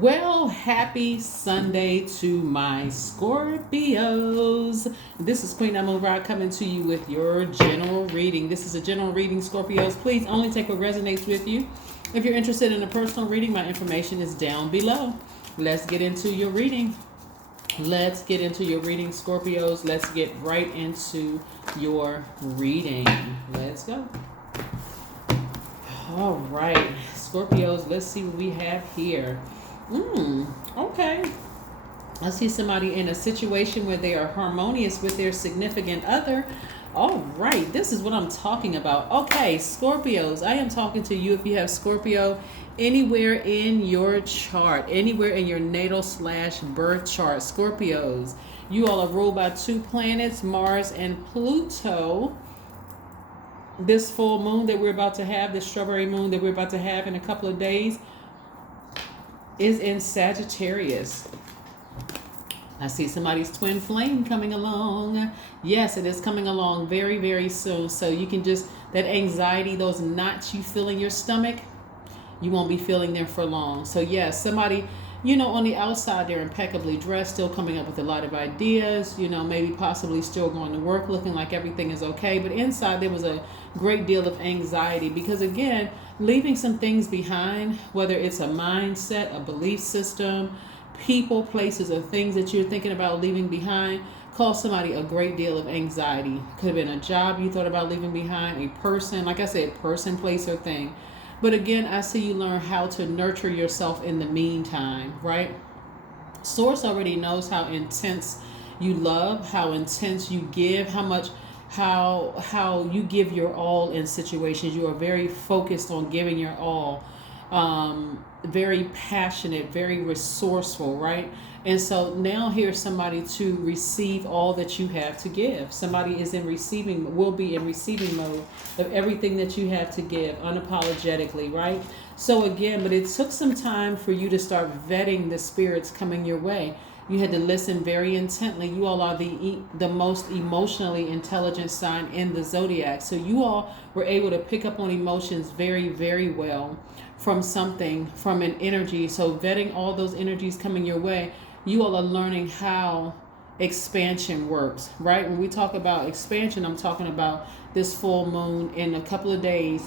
Well, happy Sunday to my Scorpios. This is Queen Amun Ra coming to you with your general reading. This is a general reading, Scorpios. Please only take what resonates with you. If you're interested in a personal reading, my information is down below. Let's get into your reading. Let's get into your reading, Scorpios. Let's get right into your reading. Let's go. All right, Scorpios, let's see what we have here. Okay. I see somebody in a situation where they are harmonious with their significant other. All right, this is what I'm talking about. Okay, Scorpios, I am talking to you if you have Scorpio anywhere in your chart, anywhere in your natal/birth chart. Scorpios, you all are ruled by two planets, Mars and Pluto. This full moon that we're about to have, this strawberry moon that we're about to have in a couple of days, is in Sagittarius. I see somebody's twin flame coming along. Yes, it is coming along very, very soon. So you can just, that anxiety, those knots you feel in your stomach, you won't be feeling them for long. So yes, somebody, on the outside, they're impeccably dressed, still coming up with a lot of ideas, maybe possibly still going to work, looking like everything is okay. But inside, there was a great deal of anxiety because, again, leaving some things behind, whether it's a mindset, a belief system, people, places, or things that you're thinking about leaving behind, caused somebody a great deal of anxiety. Could have been a job you thought about leaving behind, a person, like I said, person, place, or thing. But again, I see you learn how to nurture yourself in the meantime, right? Source already knows how intense you love, how intense you give, how you give your all in situations. You are very focused on giving your all. Very passionate, very resourceful, right? And so now here's somebody to receive all that you have to give. Somebody will be in receiving mode of everything that you have to give unapologetically, right? So again, but it took some time for you to start vetting the spirits coming your way. You had to listen very intently. You all are the most emotionally intelligent sign in the Zodiac. So you all were able to pick up on emotions very, very well from an energy. So vetting all those energies coming your way, you all are learning how expansion works, right? When we talk about expansion, I'm talking about this full moon in a couple of days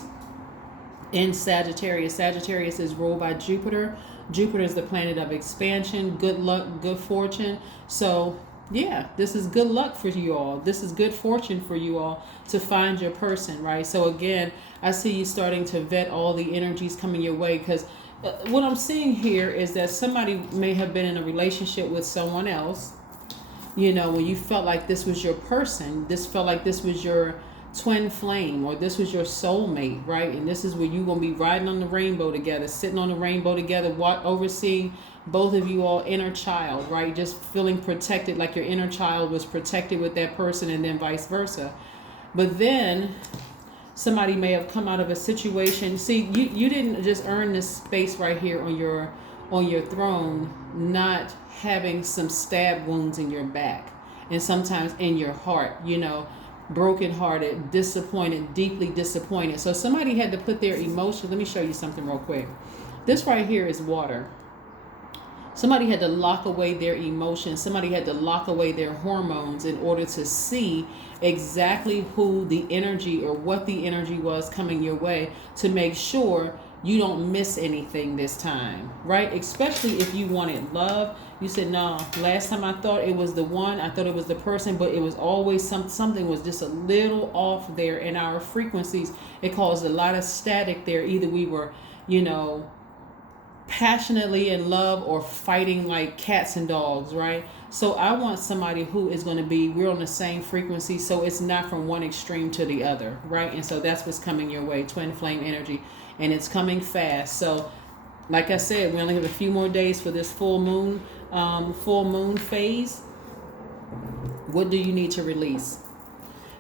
in Sagittarius. Sagittarius is ruled by Jupiter. Jupiter is the planet of expansion, good luck, good fortune. So yeah, this is good luck for you all. This is good fortune for you all to find your person, right? So again, I see you starting to vet all the energies coming your way, because what I'm seeing here is that somebody may have been in a relationship with someone else, when you felt like this was your person, this felt like this was your twin flame, or this was your soulmate, right? And this is where you're going to be riding on the rainbow together, sitting on the rainbow together, overseeing both of you all inner child, right? Just feeling protected, like your inner child was protected with that person, and then vice versa. But then somebody may have come out of a situation. See, you didn't just earn this space right here on your throne, not having some stab wounds in your back, and sometimes in your heart, brokenhearted, disappointed, deeply disappointed. So somebody had to put their emotion. Let me show you something real quick. This right here is water. Somebody had to lock away their emotions. Somebody had to lock away their hormones in order to see exactly who the energy, or what the energy was coming your way, to make sure you don't miss anything this time, right? Especially if you wanted love. You said, no, last time I thought it was the one, I thought it was the person, but it was always something was just a little off there in our frequencies. It caused a lot of static there. Either we were, passionately in love, or fighting like cats and dogs, right? So I want somebody who is going to be, we're on the same frequency, so it's not from one extreme to the other, right? And so that's what's coming your way, twin flame energy, and it's coming fast. So like I said, we only have a few more days for this full moon phase. What do you need to release?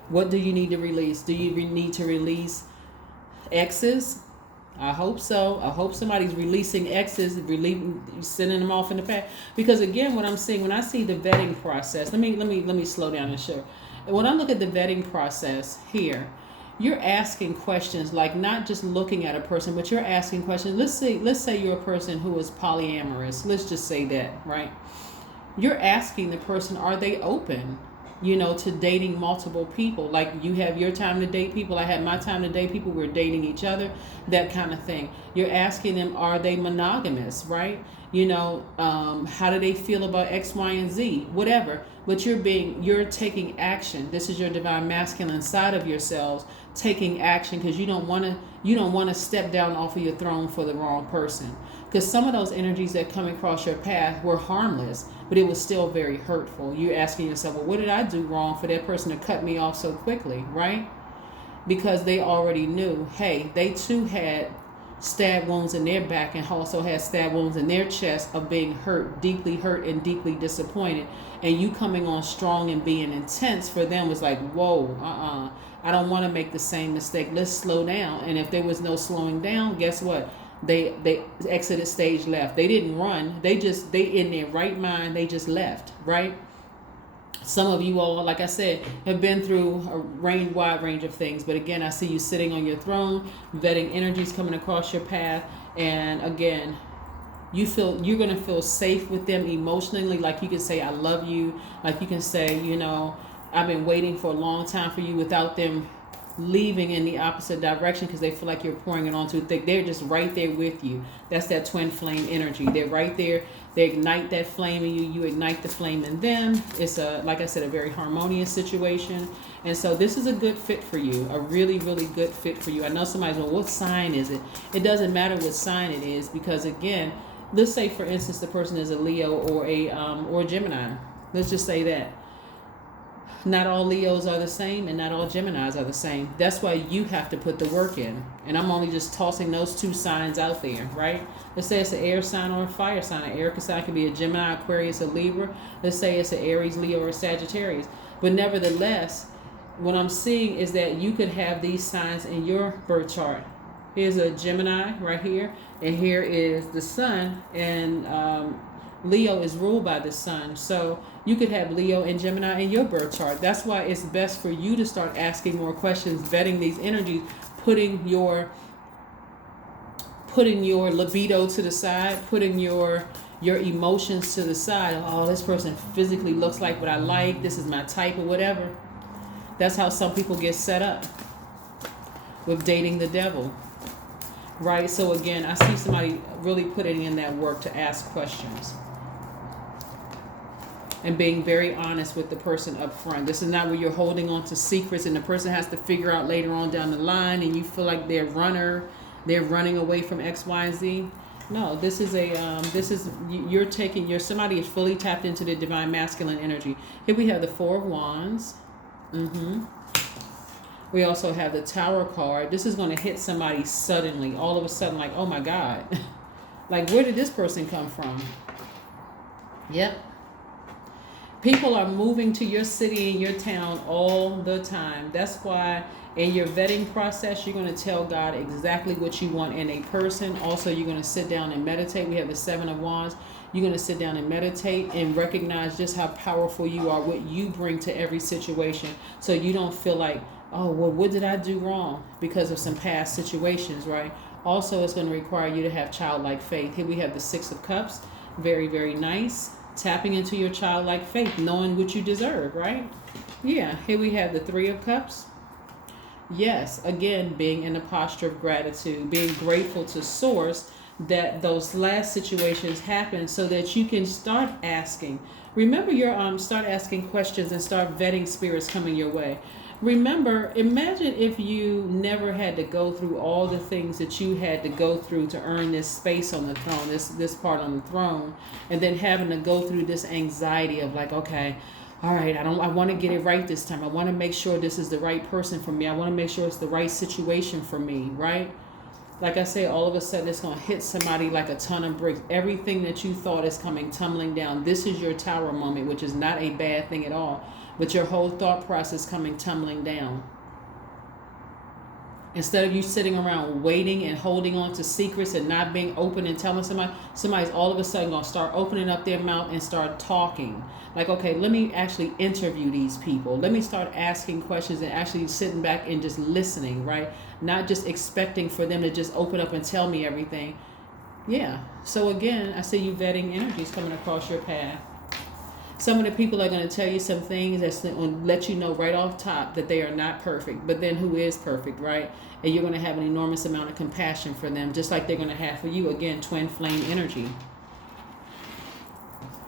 What do you need to release? Do you need to release exes? I hope so. I hope somebody's releasing exes, sending them off in the past. Because again, what I'm seeing, when I see the vetting process, let me slow down and show. When I look at the vetting process here, you're asking questions, like not just looking at a person, but you're asking questions. Let's say you're a person who is polyamorous. Let's just say that, right? You're asking the person, are they open, to dating multiple people? Like, you have your time to date people, I had my time to date people, we're dating each other, that kind of thing. You're asking them, are they monogamous, right? How do they feel about X, Y, and Z, whatever. But you're taking action. This is your divine masculine side of yourselves taking action, because you don't want to step down off of your throne for the wrong person. Because some of those energies that come across your path were harmless, but it was still very hurtful. You're asking yourself, well, what did I do wrong for that person to cut me off so quickly, right? Because they already knew, hey, they too had stab wounds in their back and also had stab wounds in their chest of being hurt and deeply disappointed. And you coming on strong and being intense for them was like, whoa, I don't want to make the same mistake. Let's slow down. And if there was no slowing down, guess what? They exited stage left. They didn't run. They in their right mind, they just left, right? Some of you all, like I said, have been through a wide range of things. But again, I see you sitting on your throne, vetting energies coming across your path. And again, you're going to feel safe with them emotionally. Like you can say, I love you. Like you can say, I've been waiting for a long time for you, without them leaving in the opposite direction, because they feel like you're pouring it on too thick. They're just right there with you. That's that twin flame energy. They're right there. They ignite that flame in you. You ignite the flame in them. It's like I said, a very harmonious situation. And so this is a good fit for you. A really, really good fit for you. I know somebody's well, what sign is it? It doesn't matter what sign it is, because again, let's say for instance the person is a Leo or a Gemini. Let's just say that. Not all Leos are the same, and not all Geminis are the same. That's why you have to put the work in. And I'm only just tossing those two signs out there, right? Let's say it's an air sign or a fire sign. An air sign can be a Gemini, Aquarius, or Libra. Let's say it's an Aries, Leo, or Sagittarius. But nevertheless, what I'm seeing is that you could have these signs in your birth chart. Here's a Gemini right here, and here is the sun, and Leo is ruled by the sun. So you could have Leo and Gemini in your birth chart. That's why it's best for you to start asking more questions, vetting these energies, putting your libido to the side, putting your emotions to the side. Oh, this person physically looks like what I like. This is my type or whatever. That's how some people get set up with dating the devil. Right? So again, I see somebody really putting in that work to ask questions. And being very honest with the person up front. This is not where you're holding on to secrets and the person has to figure out later on down the line and you feel like they're running away from X, Y, and Z. No, somebody is fully tapped into the divine masculine energy. Here we have the Four of Wands. We also have the Tower card. This is going to hit somebody suddenly, all of a sudden, like, oh my God. Like, where did this person come from? Yep. People are moving to your city and your town all the time. That's why in your vetting process, you're going to tell God exactly what you want in a person. Also, you're going to sit down and meditate. We have the Seven of Wands. You're going to sit down and meditate and recognize just how powerful you are, what you bring to every situation. So you don't feel like, oh, well, what did I do wrong because of some past situations, right? Also, it's going to require you to have childlike faith. Here we have the Six of Cups. Very, very nice. Tapping into your childlike faith, knowing what you deserve, right? Yeah, here we have the Three of Cups. Yes, again, being in a posture of gratitude, being grateful to Source that those last situations happened so that you can start asking. Remember start asking questions and start vetting spirits coming your way. Remember, imagine if you never had to go through all the things that you had to go through to earn this space on the throne, this part on the throne, and then having to go through this anxiety of like, okay, all right, I want to get it right this time. I want to make sure this is the right person for me. I want to make sure it's the right situation for me, right? Like I say, all of a sudden it's going to hit somebody like a ton of bricks. Everything that you thought is coming tumbling down. This is your tower moment, which is not a bad thing at all. But your whole thought process coming tumbling down. Instead of you sitting around waiting and holding on to secrets and not being open and telling somebody's all of a sudden going to start opening up their mouth and start talking. Like, okay, let me actually interview these people. Let me start asking questions and actually sitting back and just listening, right? Not just expecting for them to just open up and tell me everything. Yeah. So again, I see you vetting energies coming across your path. Some of the people are going to tell you some things that's going to let you know right off top that they are not perfect. But then who is perfect, right? And you're going to have an enormous amount of compassion for them, just like they're going to have for you. Again, twin flame energy.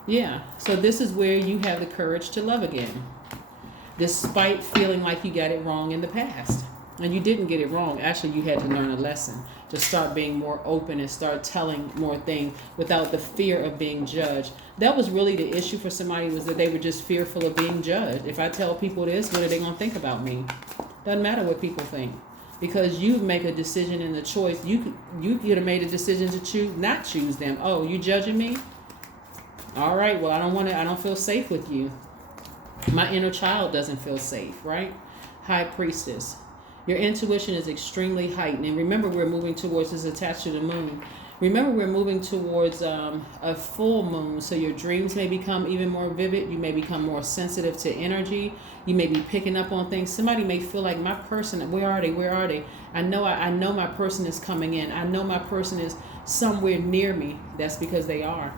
Yeah. So this is where you have the courage to love again, despite feeling like you got it wrong in the past. And you didn't get it wrong. Actually, you had to learn a lesson to start being more open and start telling more things without the fear of being judged. That was really the issue for somebody, was that they were just fearful of being judged. If I tell people this, what are they going to think about me? Doesn't matter what people think, because you make a decision and the choice. You could have made a decision to not choose them. Oh, you judging me? All right. Well, I don't feel safe with you. My inner child doesn't feel safe, right? High Priestess. Your intuition is extremely heightened. And remember, we're moving towards, this attached to the moon. Remember, we're moving towards a full moon. So your dreams may become even more vivid. You may become more sensitive to energy. You may be picking up on things. Somebody may feel like, my person, where are they? Where are they? I know my person is coming in. I know my person is somewhere near me. That's because they are.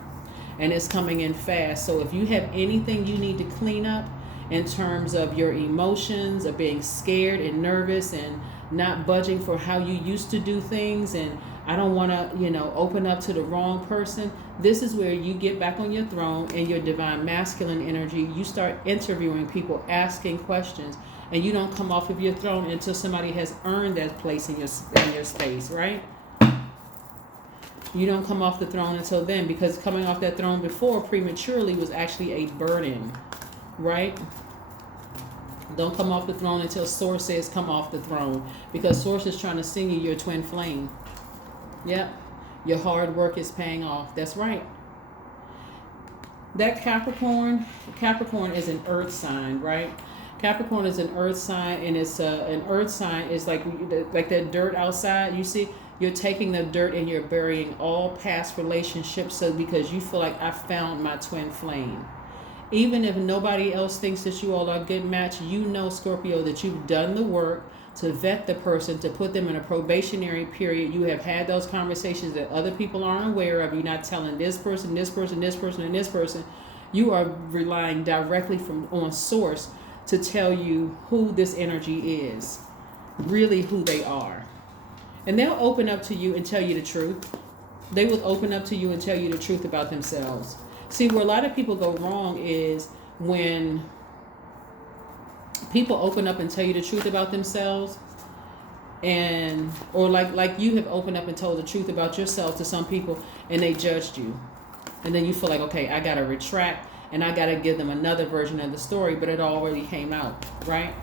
And it's coming in fast. So if you have anything you need to clean up, in terms of your emotions, of being scared and nervous and not budging for how you used to do things, and I don't want to, open up to the wrong person. This is where you get back on your throne and your divine masculine energy. You start interviewing people, asking questions, and you don't come off of your throne until somebody has earned that place in your space, right? You don't come off the throne until then, because coming off that throne before prematurely was actually a burden. Right? Don't come off the throne until Source says come off the throne, because Source is trying to sing you your twin flame. Yep. Your hard work is paying off. That's right. That Capricorn is an earth sign, right? Capricorn is an earth sign, and it's an earth sign is like that dirt outside. You see, you're taking the dirt and you're burying all past relationships, so because you feel like I found my twin flame. Even if nobody else thinks that you all are a good match, Scorpio, that you've done the work to vet the person, to put them in a probationary period. You have had those conversations that other people aren't aware of. You're not telling this person, this person, this person, and this person. You are relying directly on Source to tell you who this energy is, really who they are. And they'll open up to you and tell you the truth. They will open up to you and tell you the truth about themselves. See, where a lot of people go wrong is when people open up and tell you the truth about themselves, or like you have opened up and told the truth about yourself to some people, and they judged you. And then you feel like, okay, I got to retract and I got to give them another version of the story, but it already came out, right?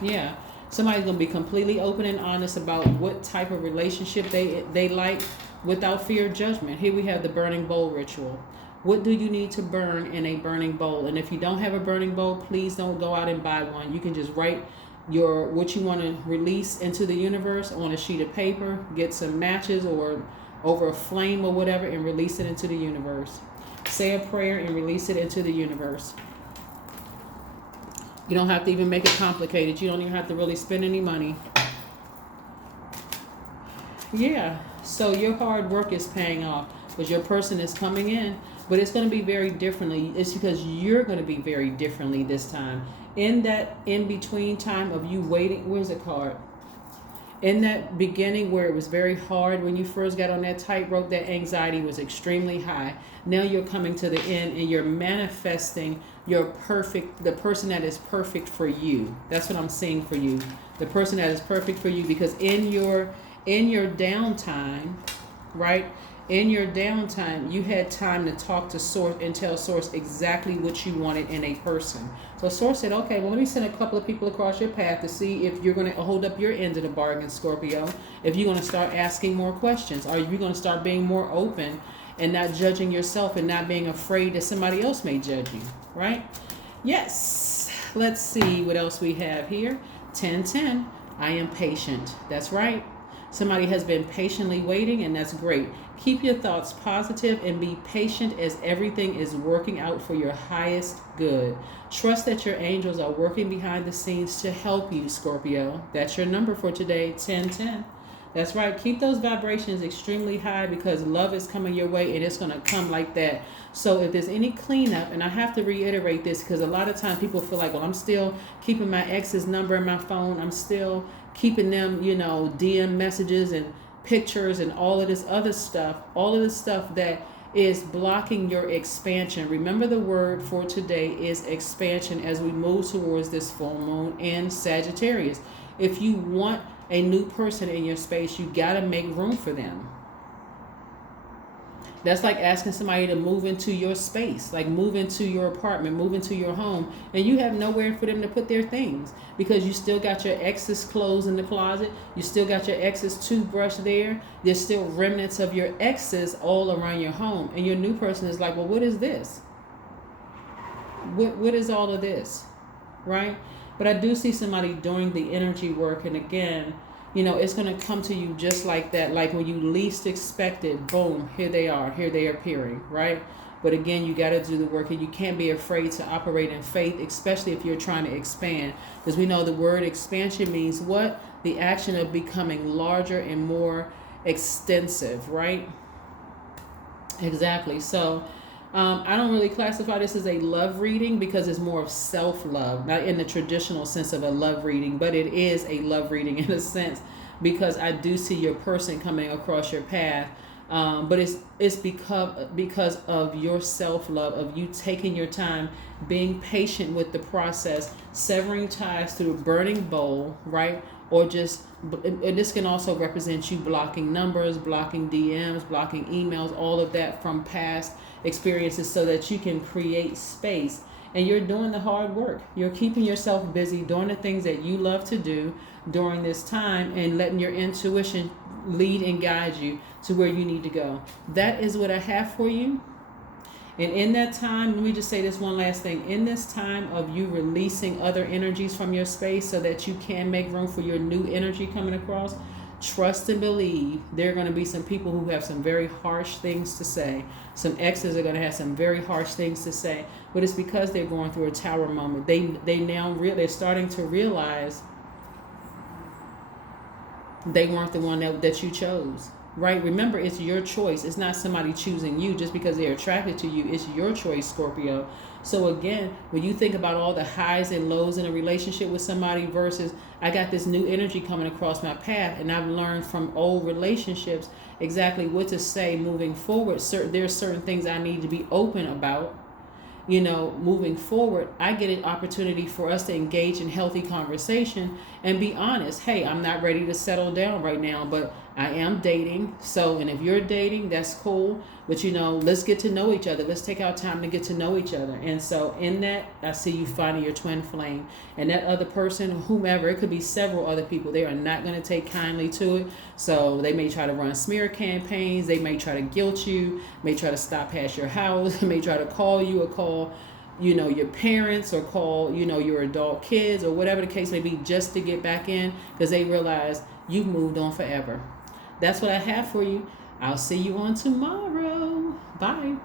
Yeah. Somebody's going to be completely open and honest about what type of relationship they like, without fear of judgment. Here we have the burning bowl ritual. What do you need to burn in a burning bowl? And if you don't have a burning bowl, please don't go out and buy one. You can just write what you want to release into the universe on a sheet of paper, get some matches or over a flame or whatever, and release it into the universe. Say a prayer and release it into the universe. You don't have to even make it complicated. You don't even have to really spend any money. Yeah. So your hard work is paying off, because your person is coming in, but it's going to be very differently. It's because you're going to be very differently this time. In that in-between time of you waiting, where's the card? In that beginning where it was very hard, when you first got on that tightrope, that anxiety was extremely high. Now you're coming to the end and you're manifesting the person that is perfect for you. That's what I'm seeing for you. The person that is perfect for you, because in your downtime, right? In your downtime, you had time to talk to Source and tell Source exactly what you wanted in a person. So Source said, okay, well, let me send a couple of people across your path to see if you're going to hold up your end of the bargain, Scorpio. If you're going to start asking more questions, or you're going to start being more open and not judging yourself and not being afraid that somebody else may judge you, right? Yes. Let's see what else we have here. 1010. I am patient. That's right. Somebody has been patiently waiting, and that's great. Keep your thoughts positive and be patient as everything is working out for your highest good. Trust that your angels are working behind the scenes to help you, Scorpio. That's your number for today, 1010. That's right. Keep those vibrations extremely high because love is coming your way and it's going to come like that. So if there's any cleanup, and I have to reiterate this because a lot of times people feel like, well, I'm still keeping my ex's number in my phone. I'm still keeping them, DM messages and pictures and all of this other stuff, all of this stuff that is blocking your expansion. Remember, the word for today is expansion as we move towards this full moon in Sagittarius. If you want a new person in your space, you got to make room for them. That's like asking somebody to move into your space, like move into your apartment, move into your home, and you have nowhere for them to put their things because you still got your ex's clothes in the closet. You still got your ex's toothbrush there. There's still remnants of your exes all around your home. And your new person is like, well, what is this? What is all of this? Right? But I do see somebody doing the energy work. And again, it's going to come to you just like that. Like when you least expect it, boom, here they are appearing, right? But again, you got to do the work, and you can't be afraid to operate in faith, especially if you're trying to expand. Because we know the word expansion means what? The action of becoming larger and more extensive, right? Exactly. So I don't really classify this as a love reading because it's more of self-love, not in the traditional sense of a love reading, but it is a love reading in a sense because I do see your person coming across your path. But it's because of your self-love, of you taking your time, being patient with the process, severing ties through a burning bowl, right? Or just, and this can also represent you blocking numbers, blocking DMs, blocking emails, all of that from past experiences so that you can create space. And you're doing the hard work. You're keeping yourself busy, doing the things that you love to do during this time and letting your intuition lead and guide you to where you need to go. That is what I have for you. And in that time, let me just say this one last thing. In this time of you releasing other energies from your space so that you can make room for your new energy coming across, trust and believe there are going to be some people who have some very harsh things to say. Some exes are going to have some very harsh things to say. But it's because they're going through a tower moment. They're starting to realize they weren't the one that you chose. Right? Remember, it's your choice. It's not somebody choosing you just because they're attracted to you. It's your choice, Scorpio. So again, when you think about all the highs and lows in a relationship with somebody versus I got this new energy coming across my path and I've learned from old relationships exactly what to say moving forward. There's certain things I need to be open about. Moving forward, I get an opportunity for us to engage in healthy conversation and be honest. Hey, I'm not ready to settle down right now, but I am dating. So, and if you're dating, that's cool. But let's get to know each other. Let's take our time to get to know each other. And so in that, I see you finding your twin flame. And that other person, whomever, it could be several other people, they are not going to take kindly to it. So they may try to run smear campaigns. They may try to guilt you, may try to stop past your house, may try to call you or call your parents or call, your adult kids or whatever the case may be just to get back in because they realize you've moved on forever. That's what I have for you. I'll see you on tomorrow. Bye.